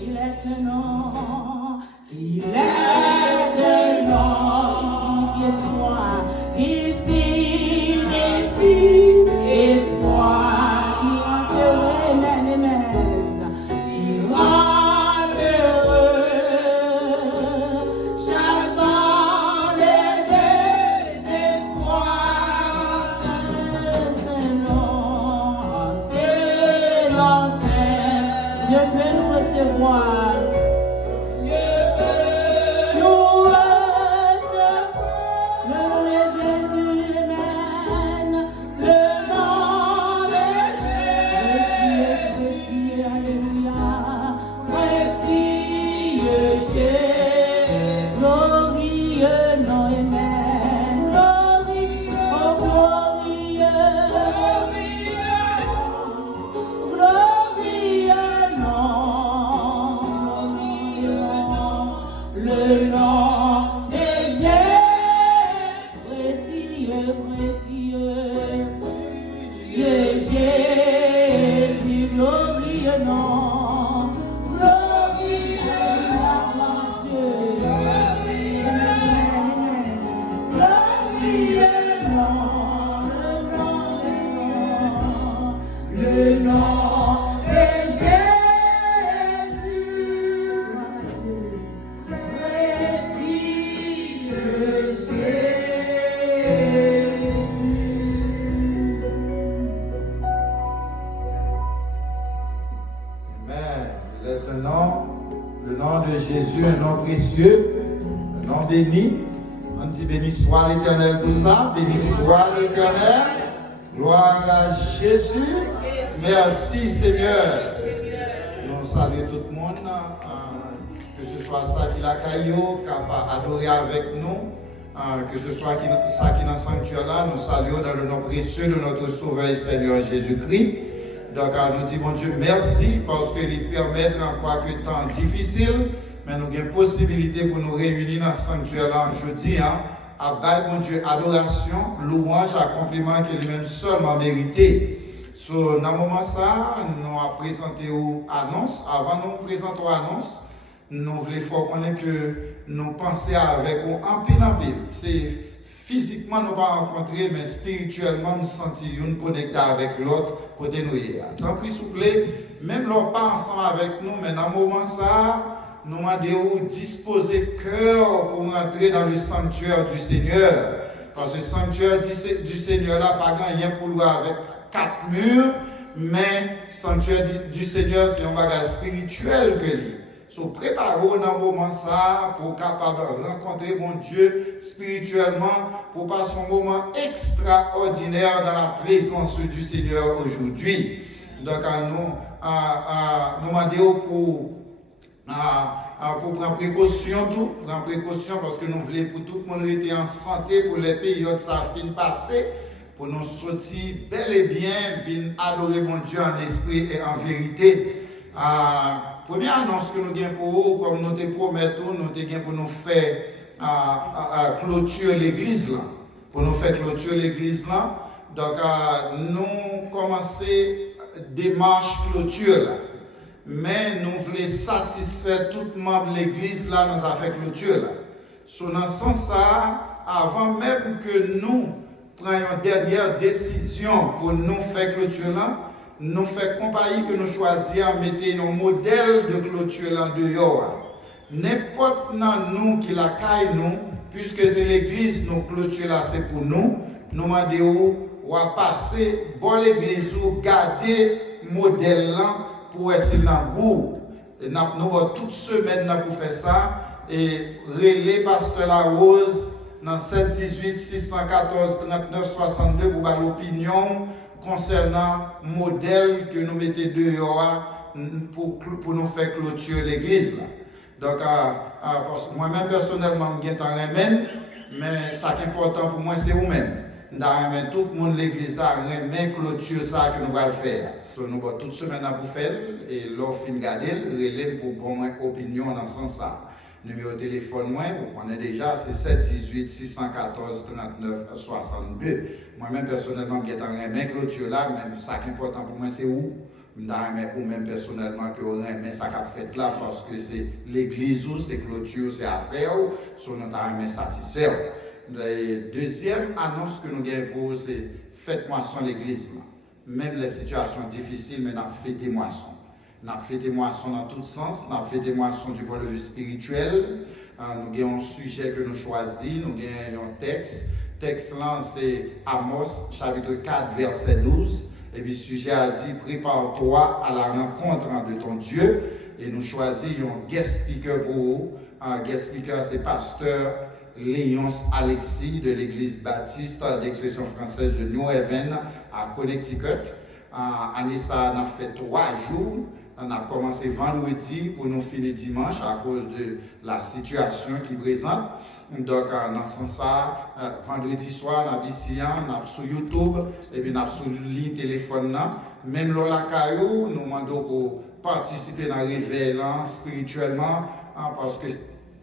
Il est un nom, il est un nom qui signifie espoir, qui rend heureux, qui rend heureux, chassant les désespoirs. C'est l'ancien, Dieu peut nous recevoir. Béni soit l'Éternel pour ça, béni soit l'Éternel, gloire à Jésus, merci Seigneur. Nous saluons tout le monde, que ce soit ça qui l'a caillou, qui a adoré avec nous, que ce soit ça qui est dans le sanctuaire là, nous saluons dans le nom précieux de notre Sauveur et Seigneur Jésus-Christ. Donc nous disons mon Dieu merci parce qu'il permet en quoi que temps difficile, mais nous avons une possibilité pour nous réunir dans le sanctuaire là aujourd'hui. À battre mon Dieu, adoration, louange, accomplissement que lui-même seulement mérité. So, dans le moment ça, nous avons présenté une annonce. Avant de nous présenter l'annonce, nous voulons connaître que nous pensons avec un pile. C'est physiquement nous pas rencontrer, mais spirituellement nous sentir nous connecter avec l'autre côté nous hier. Tant pis s'il vous plaît, même l'on pas ensemble avec nous, mais dans le moment ça, nous demandons de disposer cœur pour entrer dans le sanctuaire du Seigneur. Parce que le sanctuaire du Seigneur là, pas rien pour lui avec 4 murs, mais le sanctuaire du Seigneur, c'est un bagage spirituel que lui. So, préparons dans le moment ça pour capable de rencontrer mon Dieu spirituellement, pour passer un moment extraordinaire dans la présence du Seigneur aujourd'hui. Donc, nous demandons pour prendre précaution, parce que nous voulons pour tout le monde rester en santé pour les périodes ça fin passées, pour nous sortir bel et bien, venir adorer mon Dieu en esprit et en vérité. Première annonce que nous avons pour vous, comme nous te promettons, nous avons pour nous faire clôturer l'église là. Pour nous faire clôturer l'église là. Donc nous commençons démarche clôture là. Mais nous voulons satisfaire tout le membre de l'église là dans affaire clôture là. Dans ce sens ça, avant même que nous prenions une dernière décision pour nous faire clôture là, nous faisons compagnie que nous choisissons à mettre nos modèles de clôture là dehors. N'importe nous qui la caille nous, puisque c'est l'église, nous clôture là c'est pour nous, nous demandons à passer bon l'église ou garder modèle là pour essayer dans goût. Nous avons toute semaine pour faire ça et relais pasteur La Rose dans 718 614 39 62 pour avoir l'opinion concernant le modèle que nous mettons dehors pour nous faire clôturer l'église. Donc, parce que moi-même personnellement, je suis en mais ce qui est important pour moi, c'est vous-même. Tout le monde de l'église a une clôture ça que nous allons faire. Donc, nous avons toute semaine pour faire et l'offre fin garder, relève pour bonne opinion dans ce sens-là. Numéro de téléphone, moi, vous connaissez déjà, c'est 718 614 39 62. Moi-même, personnellement, je suis en main clôture là, même ça qui est important pour moi, c'est où? Ou même personnellement, que vous avez ça qu'a fait là, parce que c'est l'église ou c'est clôture, c'est affaire, sur notre main satisfait. Deuxième annonce que nous avons, c'est faites moisson l'église. Même les situations difficiles, mais nous avons fait des moissons. Nous avons fait des moissons dans tous sens, nous avons fait des moissons du point de vue spirituel. Nous avons un sujet que nous choisissons, nous avons un texte. Le texte là, c'est Amos, chapitre 4, verset 12. Et puis le sujet a dit, prépare-toi à la rencontre de ton Dieu. Et nous choisissons un guest speaker pour vous. Un guest speaker, c'est pasteur Léonce Alexis de l'église baptiste d'expression française de New Haven à Connecticut. Anissa a fait 3 jours. On a commencé vendredi pour nous finir dimanche à cause de la situation qui présente. Donc, dans ce sens-là, vendredi soir, on a ici, on a sur YouTube, et puis on a sur le ligne téléphone. Même Lola Caillou, nous demandons pour participer dans le réveil spirituellement, parce que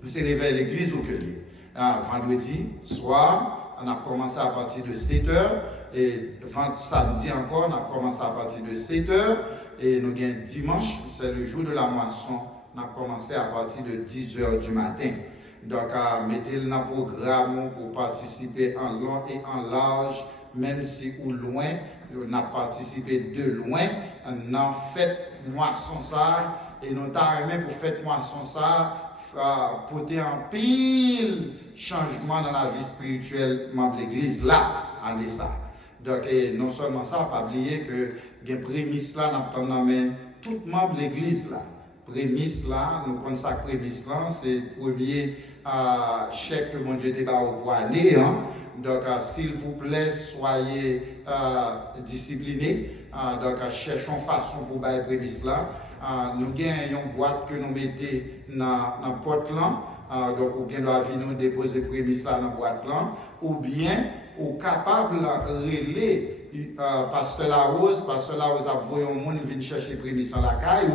c'est le réveil de l'église ou que lié. Vendredi soir, on a commencé à partir de 7h, et samedi encore, on a commencé à partir de 7h. Et nous avons dimanche, c'est le jour de la moisson, on a commencé à partir de 10h du matin. Donc, mettez-le dans le programme pour participer en long et en large, même si ou loin, on a participé de loin, on a fait moisson ça, et nous avons pour faire moisson ça, porter un pile changement dans la vie spirituelle de l'église là, en ça. Donc, non seulement ça, pas oublier que les prémices là, nous avons tout membre de l'église là. Prémices là, nous connaissons ça prémices là, c'est le premier chèque que mon Dieu débat au poignet. Donc, s'il vous plaît, soyez disciplinés. Donc, cherchons façon pour bailler prémices là. Nous avons une boîte que nous mettons dans la porte là. Donc, ou bien doit venir nous déposer prémices là dans la boîte là. Ou bien, ou capable de relayer Pasteur Larose a voyé un monde venir chercher prémices dans la caille.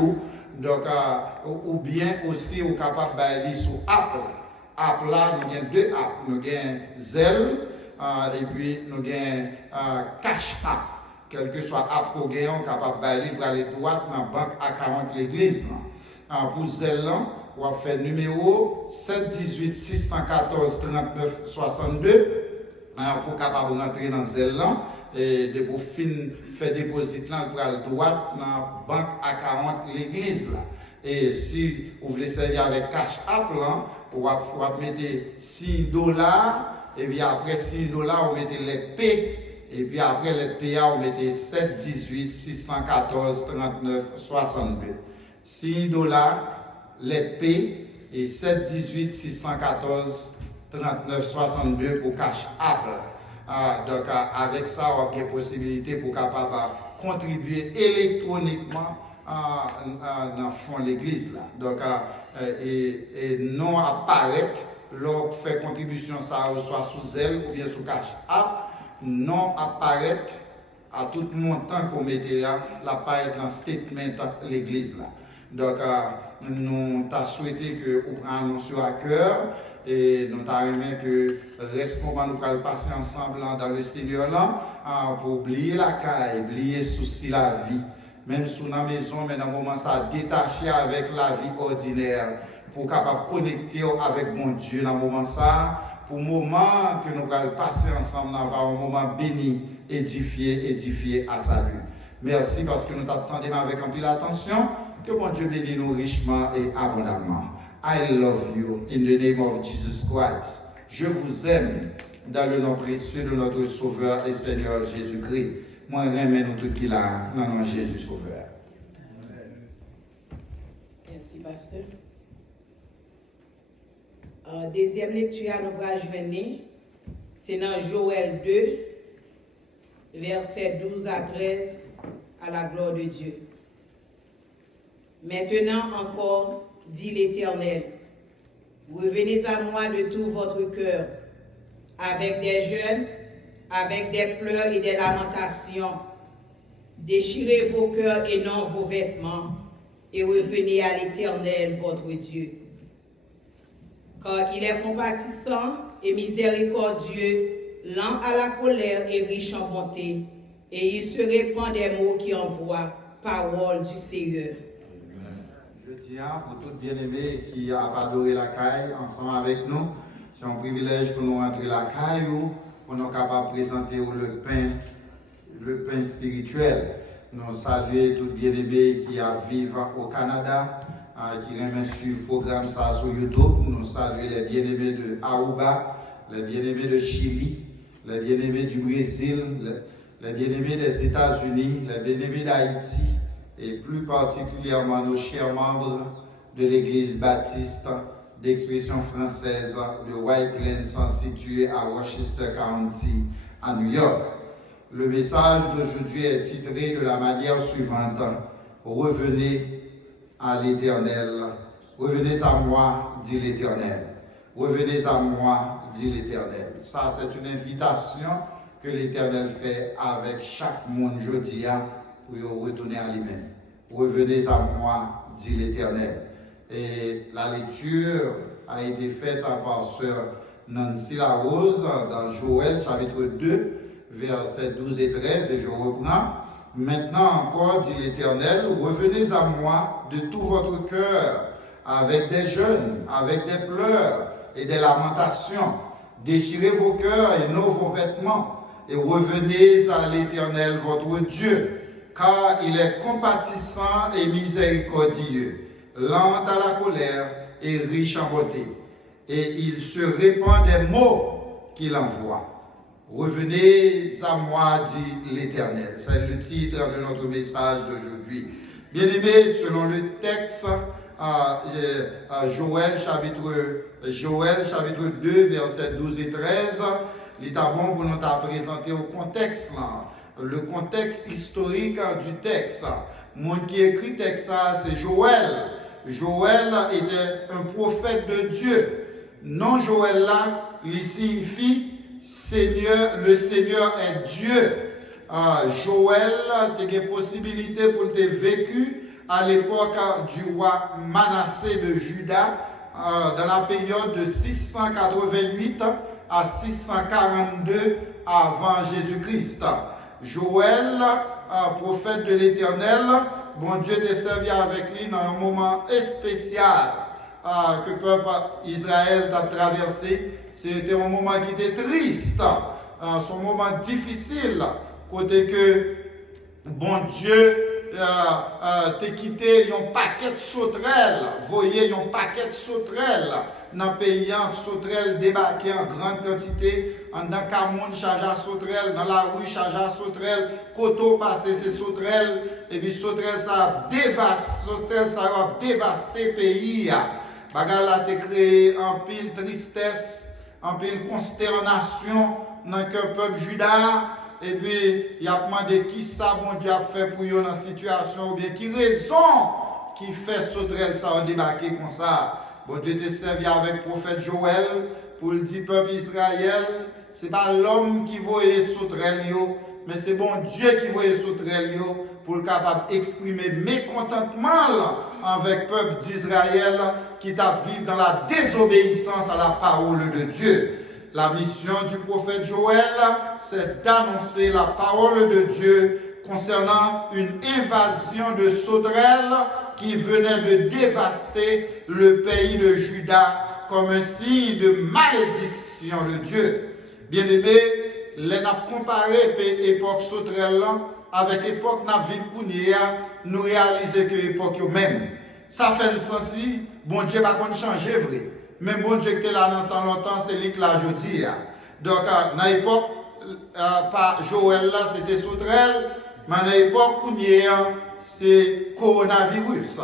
Donc, ou bien aussi, ou capable d'aller sur Apple. Apple là, nous avons 2 apps. Nous avons Zelle et puis nous avons Cash App. Quel que soit app qu'on gagne, on est capable d'aller pour aller droite dans la banque à 40 l'église. Pour Zelle là, on va faire numéro 718 614 39 62 pour capable rentrer dans Zelle là. Et de pour faire déposit là pour aller droite dans la banque à 40 l'église là. Et si vous voulez servir avec Cash App là, vous mettez $6 et puis après $6 vous mettez les P et puis après les PA vous mettez 718 614 39 62. $6 les P et 718 614 39 62 pour Cash App. Donc avec ça, on a une possibilité pour capable contribuer électroniquement dans le fond de l'église. Donc, et non apparaître, lorsqu'on fait contribution, ça soit sous Zelle ou bien sous Cash App, non apparaître à tout montant qu'on mettait là, l'apparaître dans le statement de l'église. Donc, nous avons souhaité que vous preniez à cœur. Et nous avons aimé que reste moment nous allons passer ensemble dans le Seigneur là, pour oublier la caille, oublier souci la vie. Même sous la maison, mais dans le moment ça détacher avec la vie ordinaire, pour capable connecter avec mon Dieu dans le moment ça, pour le moment que nous allons passer ensemble, avoir un moment béni, édifié à sa vue. Merci parce que nous t'attendons avec un peu d'attention, que mon Dieu bénisse nous richement et abondamment. I love you in the name of Jesus Christ. Je vous aime dans le nom précieux de notre Sauveur et Seigneur Jésus-Christ. Moi, remets nous tout qu'il a dans le nom de Jésus Sauveur. Merci, pasteur. Deuxième lecture à nous rejoindre, c'est dans Joël 2, versets 12 à 13, à la gloire de Dieu. Maintenant encore, dit l'Éternel, revenez à moi de tout votre cœur, avec des jeûnes, avec des pleurs et des lamentations. Déchirez vos cœurs et non vos vêtements, et revenez à l'Éternel votre Dieu. car il est compatissant et miséricordieux, lent à la colère et riche en bonté, et il se répand des mots qui envoient, parole du Seigneur. Je tiens pour tout bien-aimé qui a adoré la caille ensemble avec nous. C'est un privilège pour nous rentrer la caille pour nous capables de présenter le pain spirituel. Nous saluons tout bien-aimé qui vivent au Canada, qui aiment suivre le programme ça sur YouTube. Nous saluons les bien-aimés de Aruba, les bien-aimés de Chili, les bien-aimés du Brésil, les bien-aimés des États-Unis, les bien-aimés d'Haïti et plus particulièrement nos chers membres de l'Église baptiste d'expression française de White Plains situé à Westchester County, à New York. Le message d'aujourd'hui est titré de la manière suivante: Revenez à l'Éternel. Revenez à moi, dit l'Éternel. Revenez à moi, dit l'Éternel. Ça, c'est une invitation que l'Éternel fait avec chaque monde aujourd'hui pour retourner à lui-même. Revenez à moi, dit l'Éternel. Et la lecture a été faite par sœur Nancy Larose dans Joël chapitre 2, versets 12 et 13, et je reprends. Maintenant encore, dit l'Éternel, revenez à moi de tout votre cœur, avec des jeûnes, avec des pleurs et des lamentations. Déchirez vos cœurs et non vos vêtements, et revenez à l'Éternel votre Dieu, car il est compatissant et miséricordieux, lent à la colère et riche en bonté, et il se répand des mots qu'il envoie. Revenez à moi, dit l'Éternel. C'est le titre de notre message d'aujourd'hui. Bien-aimés, selon le texte, Joël chapitre 2, versets 12 et 13, il est bon pour nous présenter au contexte, le contexte historique du texte. Mon qui écrit le texte, c'est Joël. Joël était un prophète de Dieu. Non, Joël là, il signifie Seigneur, le Seigneur est Dieu. Joël a des possibilités pour te vécu à l'époque du roi Manassé de Juda, dans la période de 688 à 642 avant Jésus-Christ. Joël, prophète de l'Éternel, bon Dieu t'a servi avec lui dans un moment spécial que le peuple Israël a traversé. C'était un moment qui était triste, un moment difficile, côté que bon Dieu t'a quitté un paquet de sauterelles, voyez un paquet de sauterelles dans le pays, sauterelles débarquées en grande quantité, dans Cameroun chargé à sauterelles, dans la rue chargé à sauterelles, coteau passé ces sauterelles, et puis sauterelles ça a dévasté le pays. Bagarre là a créé en pile tristesse, en pile consternation dans le peuple juda. Et puis, il a demandé qui ça, bon Dieu, a fait pour eux dans la situation, ou bien qui raison qui fait sauterelle ça a débarqué comme ça. Bon Dieu t'a servi avec le prophète Joël pour le dire peuple Israël, ce n'est pas l'homme qui voyait sauterelle, mais c'est bon Dieu qui voyait sauterelle pour le capable d'exprimer mécontentement avec le peuple d'Israël qui t'a vécu dans la désobéissance à la parole de Dieu. La mission du prophète Joël, c'est d'annoncer la parole de Dieu concernant une invasion de sauterelles qui venait de dévaster le pays de Juda comme un signe de malédiction de Dieu. Bien-aimés, les n'a comparé l'époque sauterelle avec l'époque n'a vivre nous réaliser que l'époque même. Ça fait le senti, bon Dieu va changer vrai. Mais bon Dieu qui est là longtemps, c'est lui qui l'a jeudi. Donc, dans l'époque, par Joël là, c'était sauterelle, mais dans l'époque, c'est coronavirus.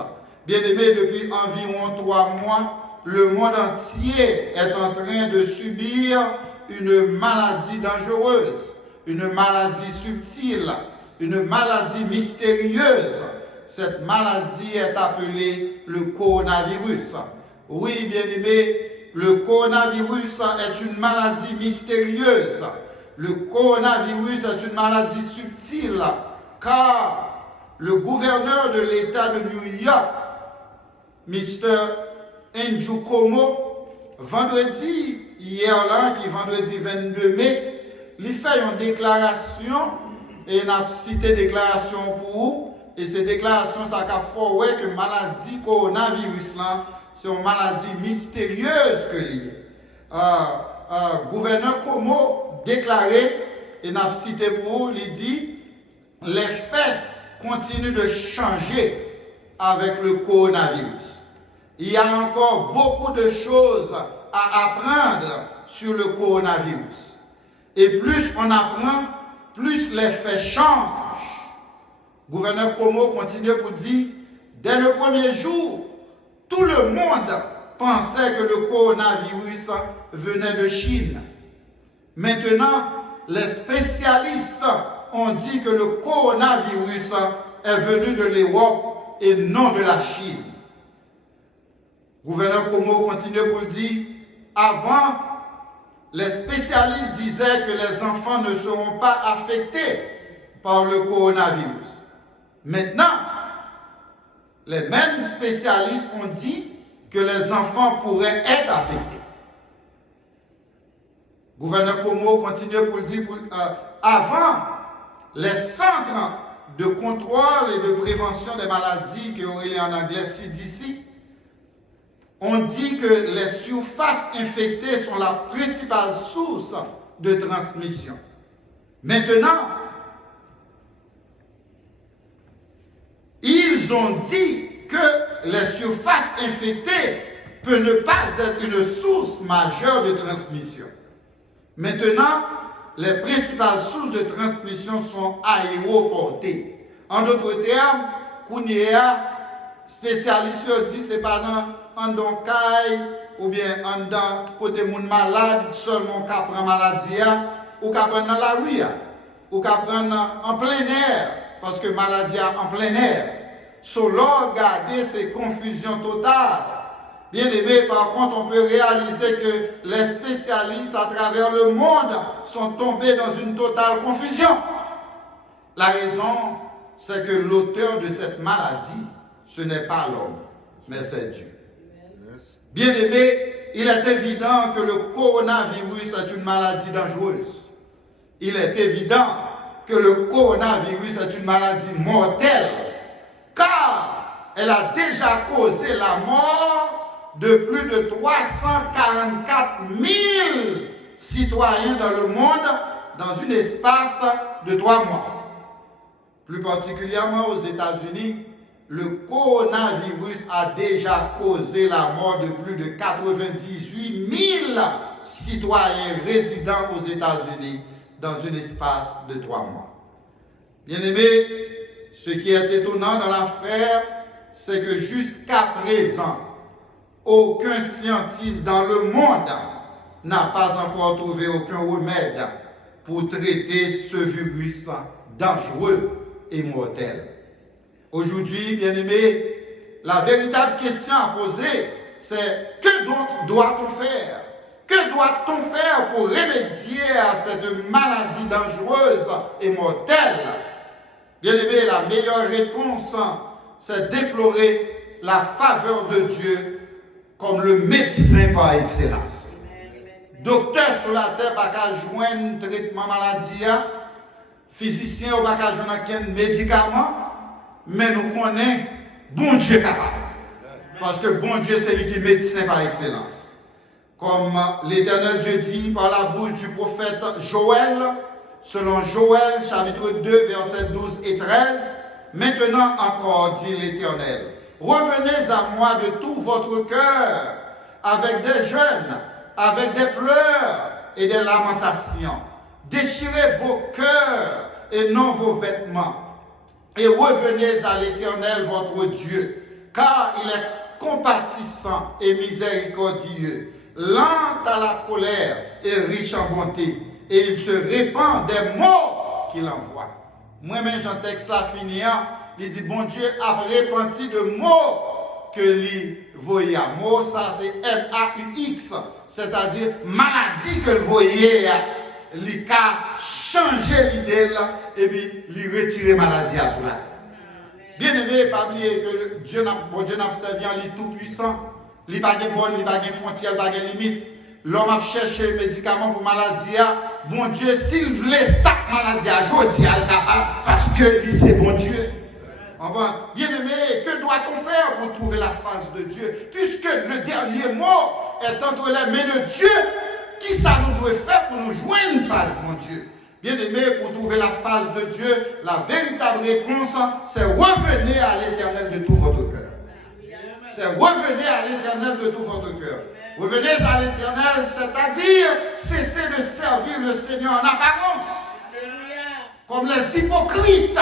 Bien aimé, depuis environ 3 mois, le monde entier est en train de subir une maladie dangereuse, une maladie subtile, une maladie mystérieuse. Cette maladie est appelée le coronavirus. Oui, bien-aimé, le coronavirus est une maladie mystérieuse. Le coronavirus est une maladie subtile, car le gouverneur de l'État de New York, Mr. Andrew Cuomo, vendredi, hier là, qui est vendredi 22 mai, il fait une déclaration, et il a cité déclaration pour vous, et ces déclarations, ça a fait que maladie coronavirus là, c'est une maladie mystérieuse que liée. Gouverneur Como déclaré, et il a cité pour vous, il dit, les faits continuent de changer avec le coronavirus. Il y a encore beaucoup de choses à apprendre sur le coronavirus. Et plus on apprend, plus les faits changent. Gouverneur Como continue pour dire, dès le premier jour, tout le monde pensait que le coronavirus venait de Chine. Maintenant, les spécialistes ont dit que le coronavirus est venu de l'Europe et non de la Chine. Gouverneur Como continue pour dire, avant, les spécialistes disaient que les enfants ne seront pas affectés par le coronavirus. Maintenant, les mêmes spécialistes ont dit que les enfants pourraient être affectés. Gouverneur Como continue pour dire, avant, les centres de contrôle et de prévention des maladies, qui aurait en anglais CDC, on dit que les surfaces infectées sont la principale source de transmission. Maintenant, ils ont dit que les surfaces infectées peuvent ne pas être une source majeure de transmission. Maintenant, les principales sources de transmission sont aéroportées. En d'autres termes, Kounia, spécialiste dit c'est pas dans caille ou bien dans côté moun malade seulement qu'à prendre maladie ou qu'à prendre dans la rue ou qu'à prendre en plein air parce que maladie en plein air. Sur regarder ces confusions totales. Bien aimé, par contre, on peut réaliser que les spécialistes à travers le monde sont tombés dans une totale confusion. La raison, c'est que l'auteur de cette maladie, ce n'est pas l'homme, mais c'est Dieu. Bien aimé, il est évident que le coronavirus est une maladie dangereuse. Il est évident que le coronavirus est une maladie mortelle, car elle a déjà causé la mort de plus de 344 000 citoyens dans le monde dans un espace de 3 mois. Plus particulièrement aux États-Unis, le coronavirus a déjà causé la mort de plus de 98 000 citoyens résidant aux États-Unis dans un espace de 3 mois. Bien aimé, ce qui est étonnant dans l'affaire, c'est que jusqu'à présent, aucun scientiste dans le monde n'a pas encore trouvé aucun remède pour traiter ce virus dangereux et mortel. Aujourd'hui, bien aimé, la véritable question à poser, c'est que doit-on faire? Que doit-on faire pour remédier à cette maladie dangereuse et mortelle? Bien aimé, la meilleure réponse, c'est déplorer la faveur de Dieu comme le médecin par excellence. Docteur sur la terre n'a pas joindre traitement maladie, physicien n'a pas joindre aucun médicament, mais nous connaissons bon Dieu capable. Parce que bon Dieu, c'est lui qui est médecin par excellence. Comme l'Éternel Dieu dit par la bouche du prophète Joël, selon Joël chapitre 2, versets 12 et 13, maintenant encore, dit l'Éternel, revenez à moi de tout votre cœur, avec des jeûnes, avec des pleurs et des lamentations. Déchirez vos cœurs et non vos vêtements. Et revenez à l'Éternel votre Dieu, car il est compatissant et miséricordieux, lent à la colère et riche en bonté, et il se répand des mots qu'il envoie. Moi-même, j'en texte la finir, il dit, bon Dieu a répenti de mots que lui voyait. Mot, ça c'est M-A-U-X, c'est-à-dire maladie que le voyait, lui a changé l'idée là, et puis lui retirer maladie à cela. Bien aimé, pas oublier que Dieu n'a servi en lui tout puissant. Il n'y a pas de bonne, il n'y a pas de frontière, il n'y a pas de limite. L'homme a cherché un médicament pour maladie. Bon Dieu, s'il voulait stop maladie, je dis à capable parce que c'est bon Dieu. Bien aimé, que doit-on faire pour trouver la face de Dieu? Puisque le dernier mot est entre les mains de Dieu, qui ça nous doit faire pour nous joindre une face, mon Dieu? Bien aimé, pour trouver la face de Dieu, la véritable réponse, c'est revenir à l'Éternel de tout votre cœur. C'est revenir à l'Éternel de tout votre cœur. Revenez à l'Éternel, c'est-à-dire cessez de servir le Seigneur en apparence, comme les hypocrites.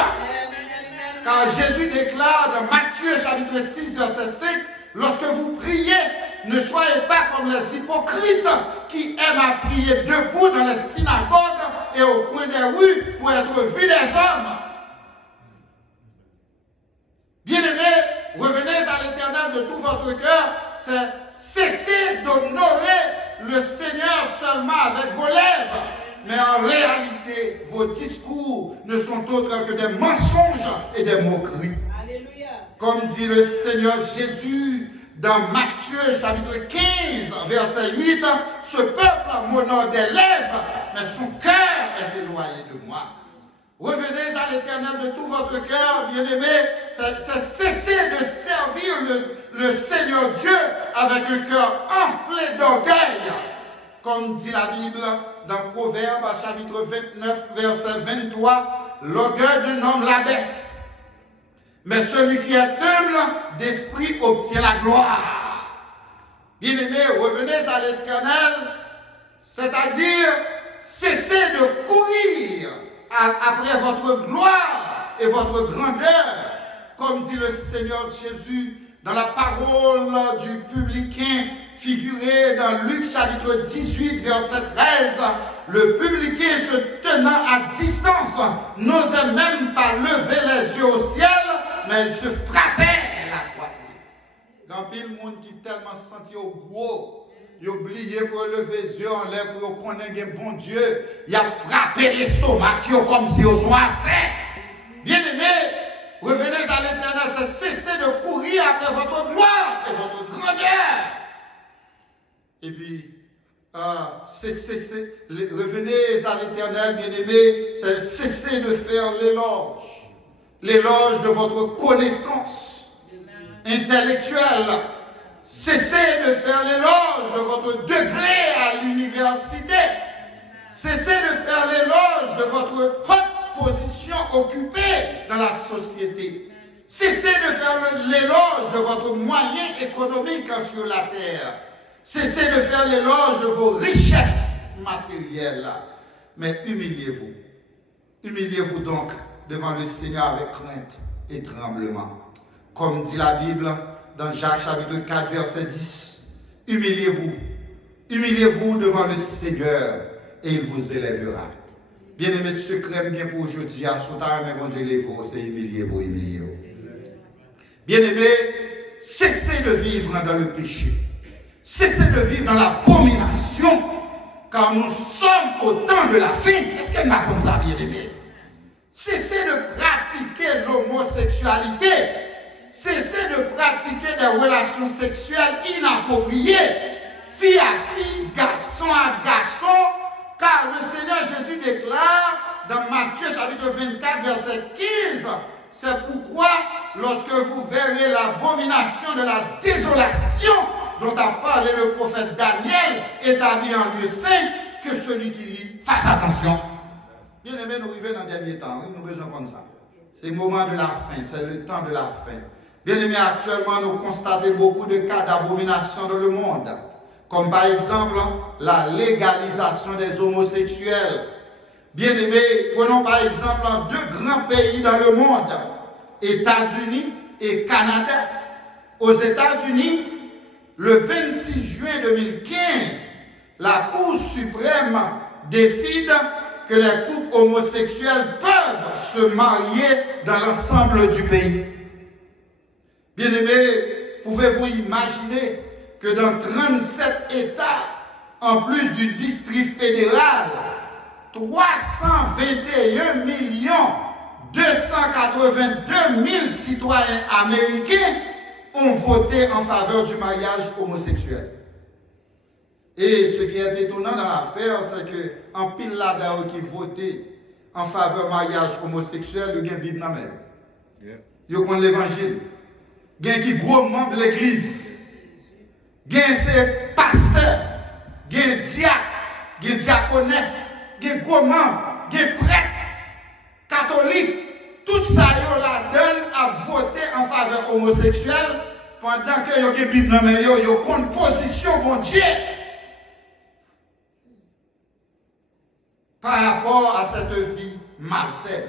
Car Jésus déclare dans Matthieu chapitre 6 verset 5, lorsque vous priez, ne soyez pas comme les hypocrites qui aiment à prier debout dans les synagogues et au coin des rues pour être vus des hommes. Bien-aimés, revenez à l'Éternel de tout votre cœur, c'est cesser d'honorer le Seigneur seulement avec vos lèvres. Mais en réalité, vos discours ne sont autres que des mensonges et des moqueries. Alléluia. Comme dit le Seigneur Jésus dans Matthieu chapitre 15, verset 8, ce peuple m'honore des lèvres, mais son cœur est éloigné de moi. Revenez à l'Éternel de tout votre cœur, bien-aimés, c'est cesser de servir le Seigneur Dieu avec un cœur enflé d'orgueil. Comme dit la Bible dans Proverbes chapitre 29, verset 23, l'orgueil d'un homme l'abaisse, mais celui qui est humble d'esprit obtient la gloire. Bien-aimés, revenez à l'Éternel, c'est-à-dire cessez de courir après votre gloire et votre grandeur, comme dit le Seigneur Jésus dans la parole du publicain figurée dans Luc chapitre 18 verset 13. Le publicain se tenant à distance n'osait même pas lever les yeux au ciel, mais il se frappait la poitrine. Dans le monde qui tellement senti au gros, il a oublié pour lever les yeux en l'air pour connaître un bon Dieu. Il a frappé l'estomac comme si on soit fait. Bien-aimé, revenez à l'Éternel, c'est cesser de courir après votre gloire et votre grandeur. Et puis, revenez à l'Éternel, bien-aimé, c'est cesser de faire l'éloge de votre connaissance intellectuelle. Cessez de faire l'éloge de votre degré à l'université. Cessez de faire l'éloge de votre haute position occupée dans la société. Cessez de faire l'éloge de votre moyen économique sur la terre. Cessez de faire l'éloge de vos richesses matérielles. Mais humiliez-vous. Humiliez-vous donc devant le Seigneur avec crainte et tremblement. Comme dit la Bible dans Jacques chapitre 4 verset 10. Humiliez-vous. Humiliez-vous devant le Seigneur et il vous élèvera. Bien-aimé, secret bien pour aujourd'hui, à son temps, mais bon Dieu, c'est humilier pour humilier. Bien-aimé, cessez de vivre dans le péché. Cessez de vivre dans l'abomination, car nous sommes au temps de la fin. Est-ce qu'elle m'a comme ça, bien-aimé? Cessez de pratiquer l'homosexualité. Cessez de pratiquer des relations sexuelles inappropriées, fille à fille, garçon à garçon, car le Seigneur Jésus déclare dans Matthieu chapitre 24, verset 15, c'est pourquoi lorsque vous verrez l'abomination de la désolation dont a parlé le prophète Daniel, établi en lieu saint, que celui qui lit fasse attention. Bien aimé, nous vivons dans le dernier temps, nous avons besoin comme ça. C'est le moment de la fin, c'est le temps de la fin. Bien aimé, actuellement, nous constatons beaucoup de cas d'abomination dans le monde, comme par exemple la légalisation des homosexuels. Bien aimé, prenons par exemple deux grands pays dans le monde, États-Unis et Canada. Aux États-Unis, le 26 juin 2015, la Cour suprême décide que les couples homosexuels peuvent se marier dans l'ensemble du pays. Bien-aimés, pouvez-vous imaginer que dans 37 États, en plus du district fédéral, 321 282 000 citoyens américains ont voté en faveur du mariage homosexuel. Et ce qui est étonnant dans l'affaire, c'est qu'en pile là-dedans qui votait en faveur du mariage homosexuel, il y a une Bible dans la main. Il y a l'évangile. Il y a qui gros membre de l'église. Il y a ces pasteurs, il y a diacres, il y a diaconesses, il y a gros membres, il y a prêtres, catholiques. Tout ça, ils la donne à voter en faveur homosexuelle pendant que il y a une Bible dans la main, il y a une position, mon Dieu. Par rapport à cette vie malsaine.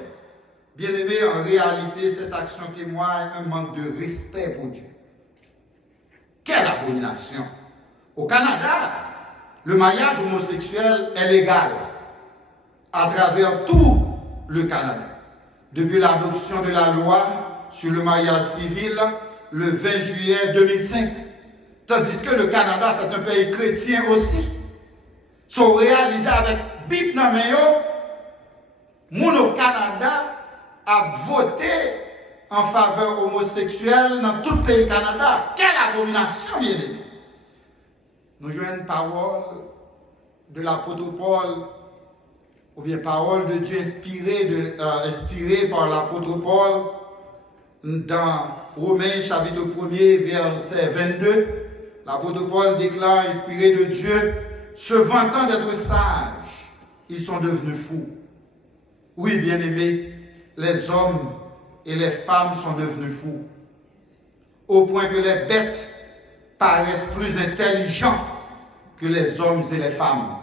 Bien aimé, en réalité, cette action témoigne un manque de respect pour Dieu. Quelle abomination! Au Canada, le mariage homosexuel est légal à travers tout le Canada. Depuis l'adoption de la loi sur le mariage civil le 20 juillet 2005. Tandis que le Canada, c'est un pays chrétien aussi. Sont réalisés avec Bible dans les mains, moun au Canada a voté en faveur homosexuelle dans tout le pays Canada. Quelle abomination, bien aimé! Nous jouons une parole de l'apôtre Paul, ou bien parole de Dieu inspirée par l'apôtre Paul dans Romains chapitre 1er, verset 22. L'apôtre Paul déclare, inspiré de Dieu, se vantant d'être sages, ils sont devenus fous. Oui, bien-aimés, les hommes et les femmes sont devenus fous. Au point que les bêtes paraissent plus intelligents que les hommes et les femmes.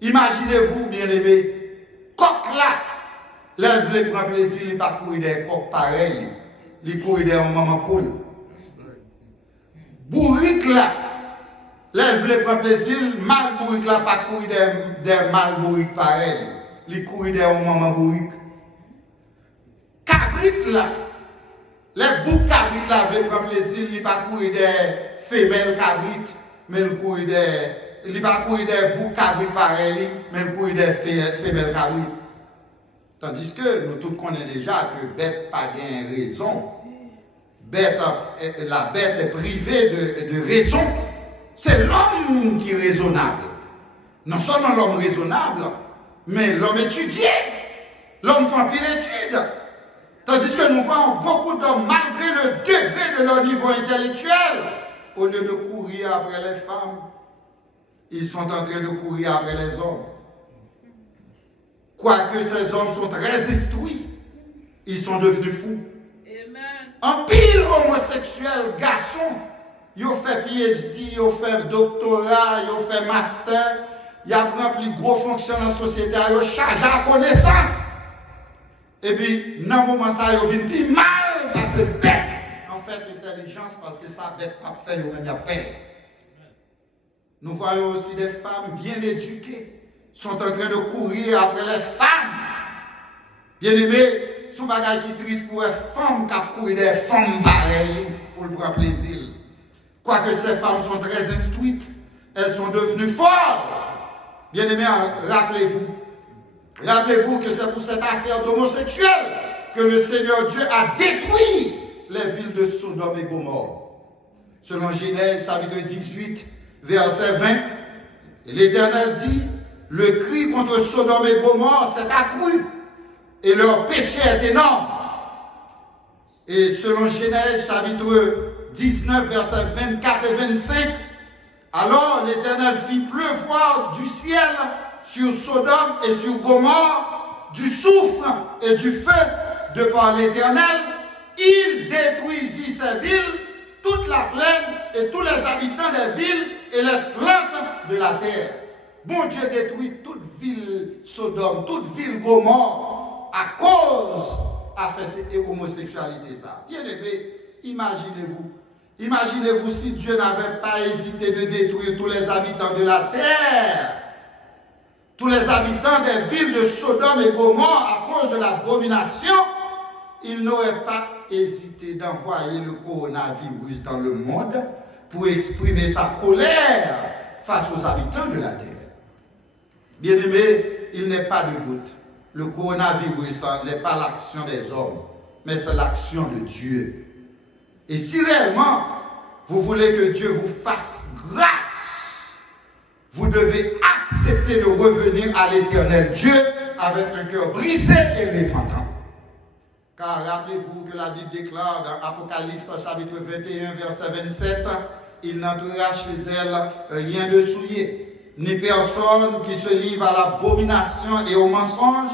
Imaginez-vous, bien-aimés, coq là, là, je voulais prendre plaisir, il n'est pas courir des coqs pareils, il courir des maman poule. Bourrique là, là, je voulais prendre plaisir, mal bourrique là, pas courir des mal bourriques pareils, il courir des maman bourrique. Cabrit là, les boucs cabrit là, je voulais prendre plaisir, il pas courir des femelles cabrit, mais il courir des. Il ne va pas courir des boucs cabrit pareils, mais il courir des femelles cabrit. Tandis que nous tous connaissons déjà que bête n'a pas raison. La bête est privée de raison. C'est l'homme qui est raisonnable. Non seulement l'homme raisonnable, mais l'homme étudié. L'homme fait pile étude. Tandis que nous voyons beaucoup d'hommes, malgré le degré de leur niveau intellectuel, au lieu de courir après les femmes, ils sont en train de courir après les hommes. Quoique ces hommes sont très instruits, ils sont devenus fous. Amen. En pile homosexuel, garçon, ils ont fait PhD, ils ont fait doctorat, ils ont fait master, ils ont rempli gros fonctions dans la société, ils ont chargé à connaissance. Et puis, dans le moment ça, ils ont vu mal parce que bête. En fait, l'intelligence, parce que ça bête pas fait, ils ont même fait. Nous voyons aussi des femmes bien éduquées sont en train de courir après les femmes. Bien aimé, son bagage qui triste pour les femmes qui courent des femmes pareilles pour le prendre plaisir. Quoique ces femmes sont très instruites, elles sont devenues fortes. Bien aimé, rappelez-vous que c'est pour cette affaire d'homosexuels que le Seigneur Dieu a détruit les villes de Sodome et Gomorrhe. Selon Genèse chapitre 18, verset 20, l'Éternel dit, le cri contre Sodome et Gomorrhe s'est accru et leur péché est énorme. Et selon Genèse chapitre 19, versets 24 et 25, alors l'Éternel fit pleuvoir du ciel sur Sodome et sur Gomorrhe du soufre et du feu de par l'Éternel. Il détruisit ces villes, toute la plaine et tous les habitants des villes et les plantes de la terre. Bon Dieu détruit toute ville Sodome, toute ville Gomorrhe à cause de cette homosexualité. Bien aimé, imaginez-vous si Dieu n'avait pas hésité de détruire tous les habitants de la terre, tous les habitants des villes de Sodome et Gomorrhe à cause de l'abomination, il n'aurait pas hésité d'envoyer le coronavirus dans le monde pour exprimer sa colère face aux habitants de la terre. Bien-aimés, il n'est pas de doute. Le coronavirus n'est pas l'action des hommes, mais c'est l'action de Dieu. Et si réellement vous voulez que Dieu vous fasse grâce, vous devez accepter de revenir à l'Éternel Dieu avec un cœur brisé et repentant. Car rappelez-vous que la Bible déclare dans Apocalypse chapitre 21, verset 27, il n'entrera chez elle rien de souillé, ni personne qui se livre à l'abomination et au mensonge,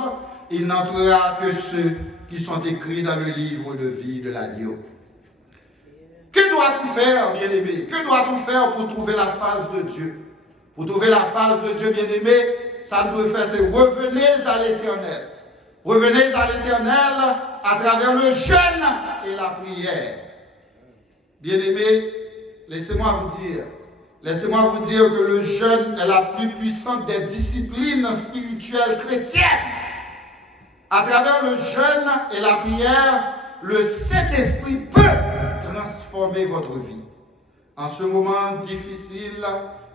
il n'entrera que ceux qui sont écrits dans le livre de vie de l'agneau. Que doit-on faire, bien-aimé? Que doit-on faire pour trouver la face de Dieu? Pour trouver la face de Dieu, bien-aimé, ça nous doit faire, c'est revenez à l'Éternel. Revenez à l'Éternel à travers le jeûne et la prière. Bien-aimé, laissez-moi vous dire que le jeûne est la plus puissante des disciplines spirituelles chrétiennes. À travers le jeûne et la prière, le Saint-Esprit peut transformer votre vie. En ce moment difficile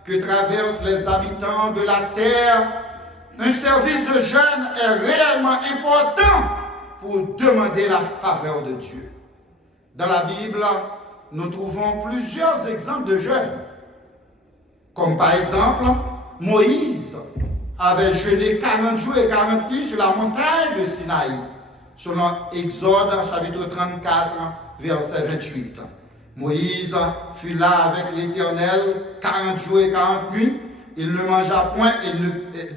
que traversent les habitants de la terre, un service de jeûne est réellement important pour demander la faveur de Dieu. Dans la Bible, nous trouvons plusieurs exemples de jeûne. Comme par exemple, Moïse avait jeûné 40 jours et 40 nuits sur la montagne de Sinaï, selon Exode chapitre 34, verset 28. Moïse fut là avec l'Éternel 40 jours et 40 nuits. Il ne mangea point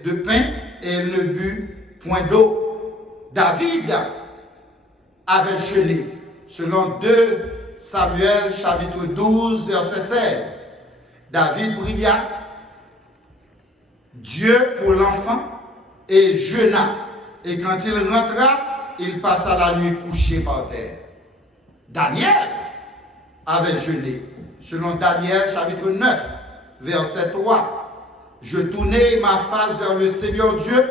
de pain et il ne but point d'eau. David avait jeûné, selon 2 Samuel chapitre 12, verset 16. David pria Dieu pour l'enfant et jeûna. Et quand il rentra, il passa la nuit couché par terre. Daniel avait jeûné, selon Daniel chapitre 9, verset 3. Je tournai ma face vers le Seigneur Dieu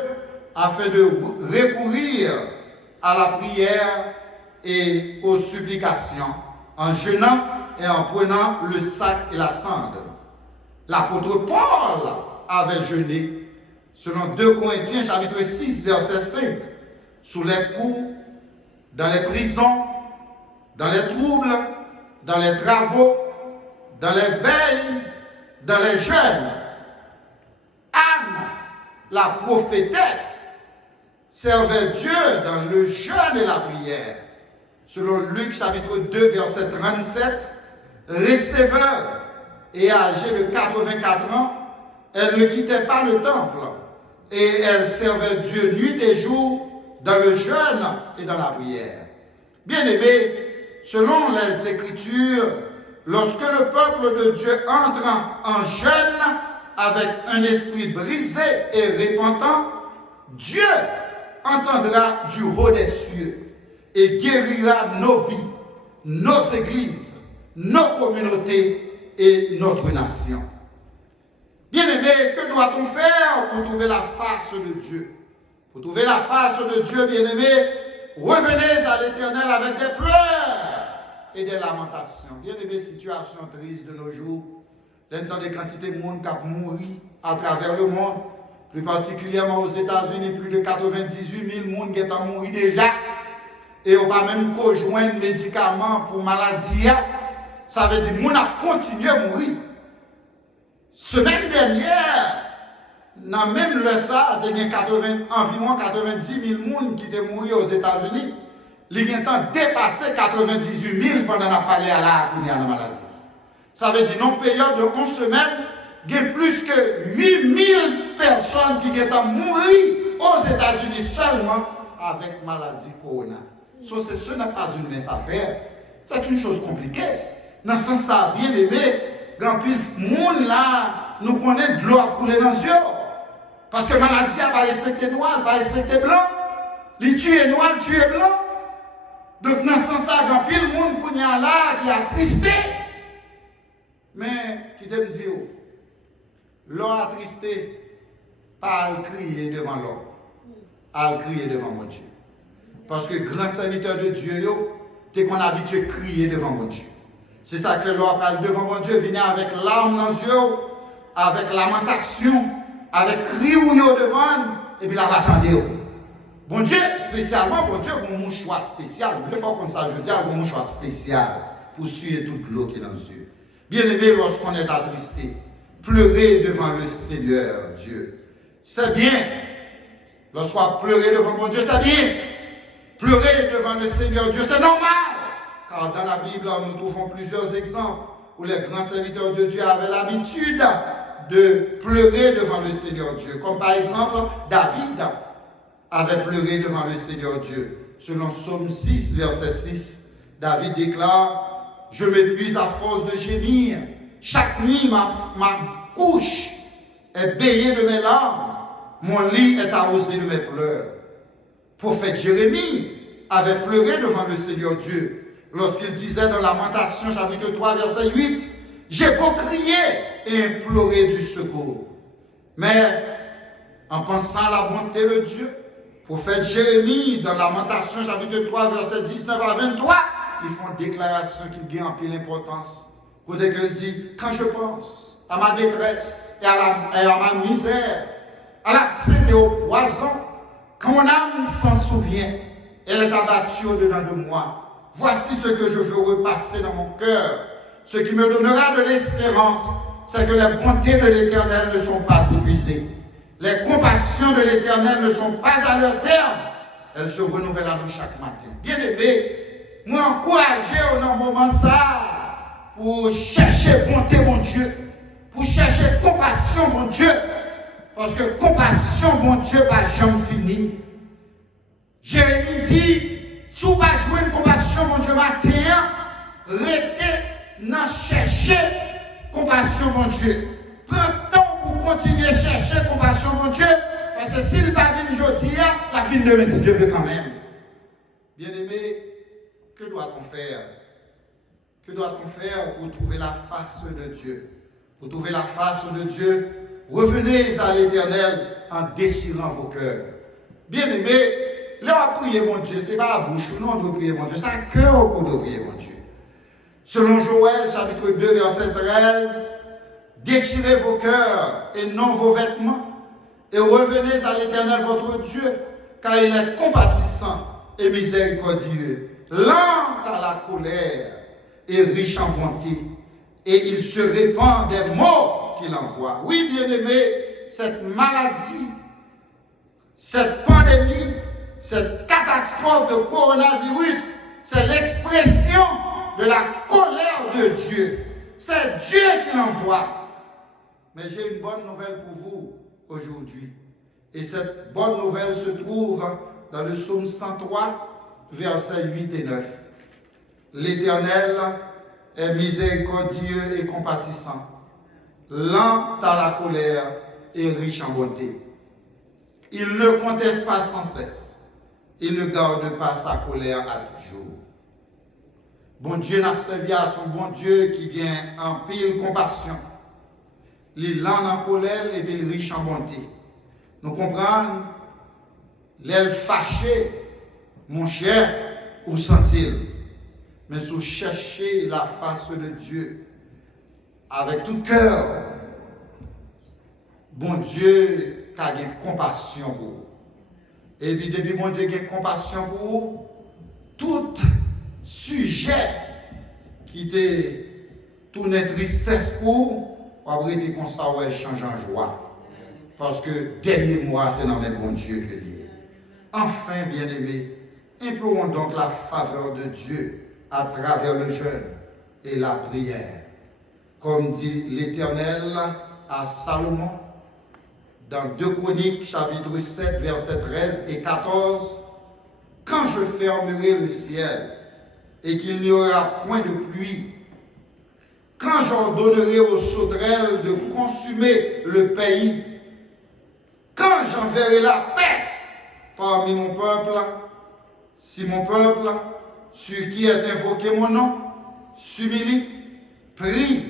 afin de recourir à la prière et aux supplications, en jeûnant et en prenant le sac et la cendre. L'apôtre Paul avait jeûné, selon 2 Corinthiens chapitre 6, verset 5, sous les coups, dans les prisons, dans les troubles, dans les travaux, dans les veilles, dans les jeûnes. Anne, la prophétesse, servait Dieu dans le jeûne et la prière. Selon Luc chapitre 2, verset 37, restée veuve et âgée de 84 ans, elle ne quittait pas le temple et elle servait Dieu nuit et jour dans le jeûne et dans la prière. Bien-aimés, selon les Écritures, lorsque le peuple de Dieu entre en jeûne avec un esprit brisé et repentant, Dieu entendra du haut des cieux et guérira nos vies, nos églises, nos communautés et notre nation. Bien-aimés, que doit-on faire pour trouver la face de Dieu? Pour trouver la face de Dieu, bien-aimés, revenez à l'Éternel avec des pleurs et des lamentations. Bien-aimés, situation triste de nos jours. Dans des quantités de monde qui a mouru à travers le monde, plus particulièrement aux États-Unis, plus de 98 000 personnes qui ont mouru déjà. Et on va même rejoindre médicaments pour maladie. Ça veut dire que les gens ont continué à mourir. Semaine dernière, dans même le ça, il y a environ 90 000 personnes qui ont mouru aux États-Unis. Ils ont dépassé 98 000 pendant la parlé à la maladie. Ça veut dire, dans une période de 11 semaines, il y a plus que 8 000 personnes qui ont mouru aux États-Unis seulement avec maladie corona. So, ce n'est pas une mince affaire. C'est une chose compliquée. Dans ce sens, ça bien aimé, quand pile monde là, nous connaissons de l'eau à couler dans les yeux. Parce que la maladie n'a pas respecté noir, elle n'a pas respecté blanc. Les tuer noir, les tuer blanc. Donc, dans ce sens, quand pile monde qui est là, qui a tristé. Mais, qui te me dit, l'homme attristé, pas à crier devant l'homme, à crier devant mon Dieu. Parce que grand serviteur de Dieu, t'es qu'on a habitué à crier devant mon Dieu. C'est ça que l'homme parle devant mon Dieu, venir avec larmes dans les yeux, avec lamentation, avec cri ou devant, et puis là, va attendre. Bon Dieu, spécialement, bon Dieu, mon choix spécial. Deux fois comme ça, je dis, mon choix spécial pour suivre toute l'eau qui est dans les yeux. Bien-aimé, lorsqu'on est attristé, pleurer devant le Seigneur Dieu. C'est bien. Lorsqu'on pleurer devant mon Dieu, c'est bien. Pleurer devant le Seigneur Dieu, c'est normal. Car dans la Bible, nous trouvons plusieurs exemples où les grands serviteurs de Dieu avaient l'habitude de pleurer devant le Seigneur Dieu. Comme par exemple, David avait pleuré devant le Seigneur Dieu. Selon Psaume 6, verset 6, David déclare: je m'épuise à force de gémir. Chaque nuit, ma couche est baigée de mes larmes. Mon lit est arrosé de mes pleurs. Prophète Jérémie avait pleuré devant le Seigneur Dieu lorsqu'il disait dans Lamentation, chapitre 3, verset 8, j'ai beau crier et implorer du secours. Mais en pensant à la bonté de Dieu, prophète Jérémie, dans Lamentation, chapitre 3, verset 19 à 23, ils font une déclaration qui gagne en pile l'importance. Côté qu'il dit, quand je pense à ma détresse et à ma misère, à l'accès et au poison, quand mon âme s'en souvient, elle est abattue au-dedans de moi. Voici ce que je veux repasser dans mon cœur. Ce qui me donnera de l'espérance, c'est que les bontés de l'Éternel ne sont pas épuisées. Les compassions de l'Éternel ne sont pas à leur terme. Elles se renouvellent à nous chaque matin. Bien-aimé, moi encourager au moment ça pour chercher bonté, mon Dieu, pour chercher compassion, mon Dieu, parce que compassion, mon Dieu, va jamais finir. Jérémie dit, si vous ne jouez une compassion, mon Dieu, matin, restez dans chercher compassion, mon Dieu. Prends temps pour continuer à chercher compassion, mon Dieu, parce que s'il va venir aujourd'hui, la vie de demain, si Dieu veut quand même. Bien-aimé, que doit-on faire? Que doit-on faire pour trouver la face de Dieu? Pour trouver la face de Dieu, revenez à l'Éternel en déchirant vos cœurs. Bien-aimé, là, on prie mon Dieu, ce n'est pas à bouche, non, on doit prier mon Dieu, c'est à cœur qu'on doit prier mon Dieu. Selon Joël, chapitre 2, verset 13, déchirez vos cœurs et non vos vêtements, et revenez à l'Éternel votre Dieu, car il est compatissant et miséricordieux, lent à la colère et riche en bonté, et il se répand des mots qu'il envoie. Oui, bien-aimé, cette maladie, cette pandémie, cette catastrophe de coronavirus, c'est l'expression de la colère de Dieu. C'est Dieu qui l'envoie. Mais j'ai une bonne nouvelle pour vous aujourd'hui. Et cette bonne nouvelle se trouve dans le psaume 103, versets 8 et 9. L'Éternel est miséricordieux et compatissant, lent à la colère et riche en bonté. Il ne conteste pas sans cesse. Il ne garde pas sa colère à toujours. Bon Dieu n'a servi à son bon Dieu qui vient en pile compassion. Il lent en colère et il riche en bonté. Nous comprenons, l'aile fâchée, mon cher, où sont-ils? Mais si vous cherchez la face de Dieu avec tout cœur, bon Dieu a une compassion pour vous. Et puis depuis bon Dieu a une compassion pour vous, tout sujet qui était tourné tristesse pour vous, après des constats où elle change en joie. Parce que derrière moi, c'est dans mes bon Dieu que il est. Enfin, bien-aimés, implorons donc la faveur de Dieu à travers le jeûne et la prière. Comme dit l'Éternel à Salomon, dans 2 Chroniques, chapitre 7, versets 13 et 14, « Quand je fermerai le ciel et qu'il n'y aura point de pluie, quand j'ordonnerai aux sauterelles de consumer le pays, quand j'enverrai la peste parmi mon peuple, si mon peuple, sur qui est invoqué mon nom, s'humilie, prie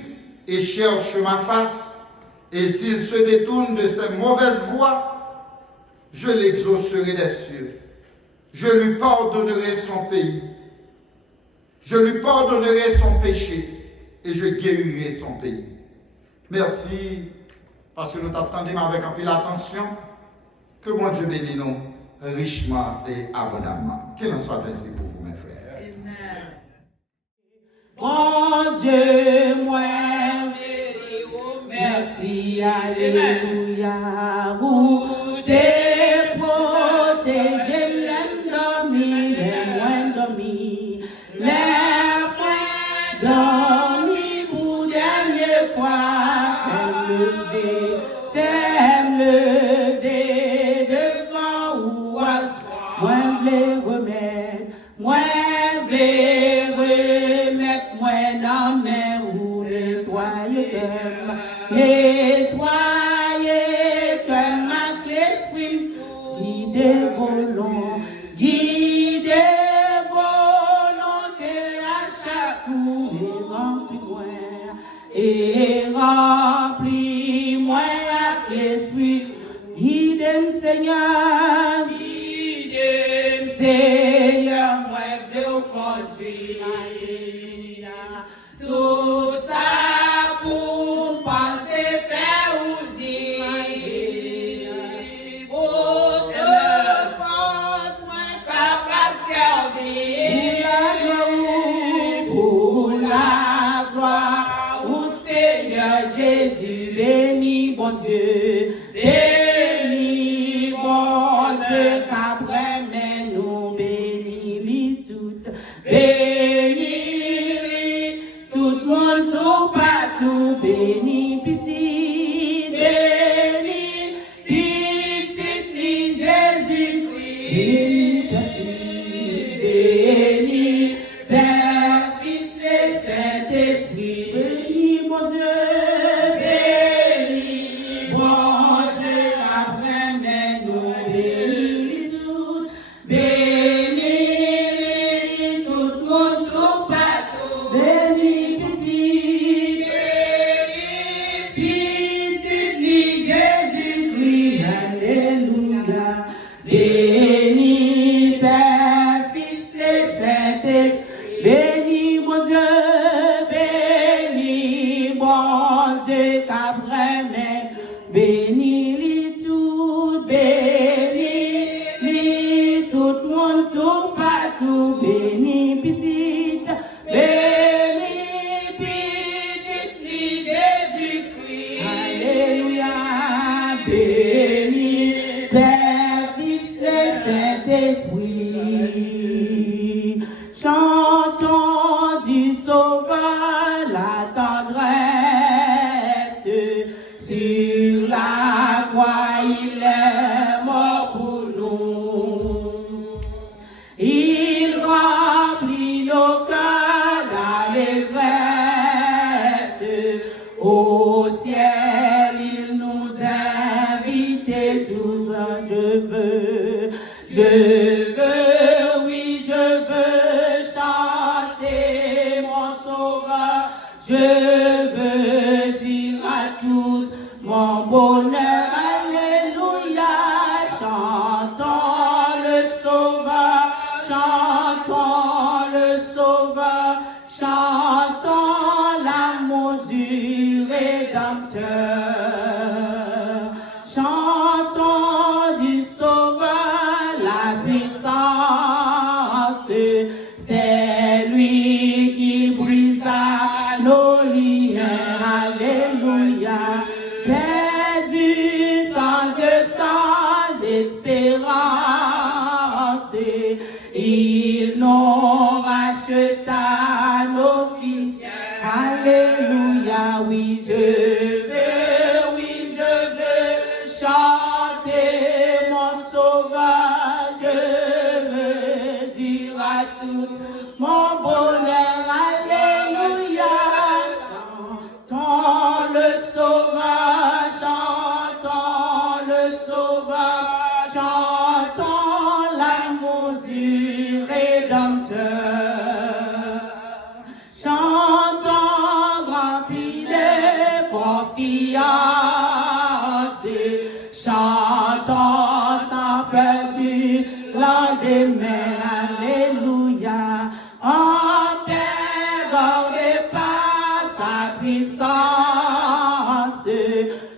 et cherche ma face, et s'il se détourne de ses mauvaises voies, je l'exaucerai des cieux. Je lui pardonnerai son pays. Je lui pardonnerai son péché et je guérirai son pays. Merci, parce que nous t'attendons avec un peu d'attention. Que mon Dieu bénisse nous richement et abondamment. Qu'il en soit ainsi pour vous, mes frères. Bon Dieu, moi, merci, alléluia. Où t'es protégé, l'aime dormir, l'aime dormir. L'aime dormir pour dernière fois. Fais-me lever devant ou à moi, v'lais remettre, moi, v'lais remettre, moi, dans mes roues, nettoyer comme ma l'esprit, guider volonté à chaque coup, et remplis-moi avec l'esprit, guide-moi Seigneur, Seigneur, moi, je veux conduire, tout ça pour passer, faire ou dire, pour que force, moi, capable de servir, pour la gloire, au Seigneur Jésus, béni, bon Dieu, béni, bon Dieu, qu'après, mais nous bénis toutes, bénis tout le monde, tout partout, béni, petit, béni, Jésus-Christ, béni, Père, Fils et Saint-Esprit, béni, mon Dieu, béni, bon Dieu, après, mais nous bénis tout, béni, tout le monde, tout partout, béni, petit, Jésus-Christ, alléluia, béni, Père, Fils et Saint-Esprit, béni, mon Dieu, béni, bon Dieu, qu'après, mais béni, tout, béni, tout le monde, tout partout, béni, petite, Jésus-Christ, alléluia, béni, Père, Fils et Saint-Esprit, chantons du Sauveur la tendresse, sur la croix il est mort pour nous. Il remplit nos cœurs d'allégresse, au ciel il nous invite tous, oui je veux chanter mon Sauveur, je veux dire à tous mon bonheur, alléluia, chantons le Sauveur, chantons le Sauveur, chantons l'amour du Rédempteur, chantons du Sauveur la puissance, c'est lui qui brisa nos liens, alléluia, perdu sans Dieu, sans espérance, il nous racheta nos fils, alléluia, oui je veux chanter mon Sauveur, je veux dire à tous mon bonheur, alléluia, chantons le Sauveur, chantons le Sauveur, chantons l'amour du Rédempteur, chantons remplis de confiance, chantons sans peur du lendemain, alléluia, en perdant pas sa puissance,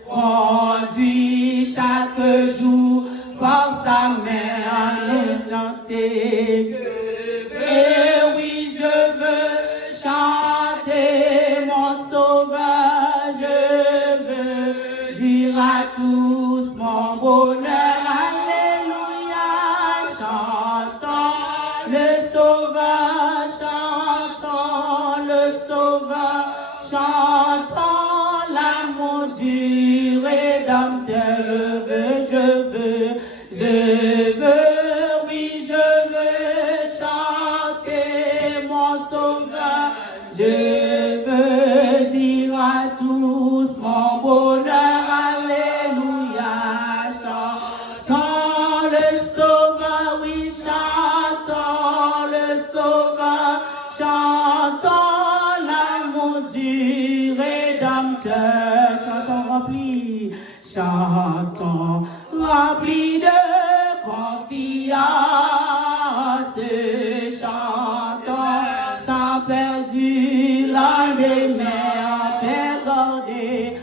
conduit chaque jour par sa main, chanter. Et oui, je veux chanter sauveur, je veux dire à tous mon bonheur, alléluia, chantons le sauveur, chantons le sauveur, chantons l'amour du Rédempteur, oui, je veux chanter mon sauveur, je veux dire à tous mon bonheur, alléluia, chantons le sauveur, oui, chantons le sauveur, chantons l'amour du Rédempteur, chantons remplis de confiance, chantons sans perdu l'un des mers, perdonnés.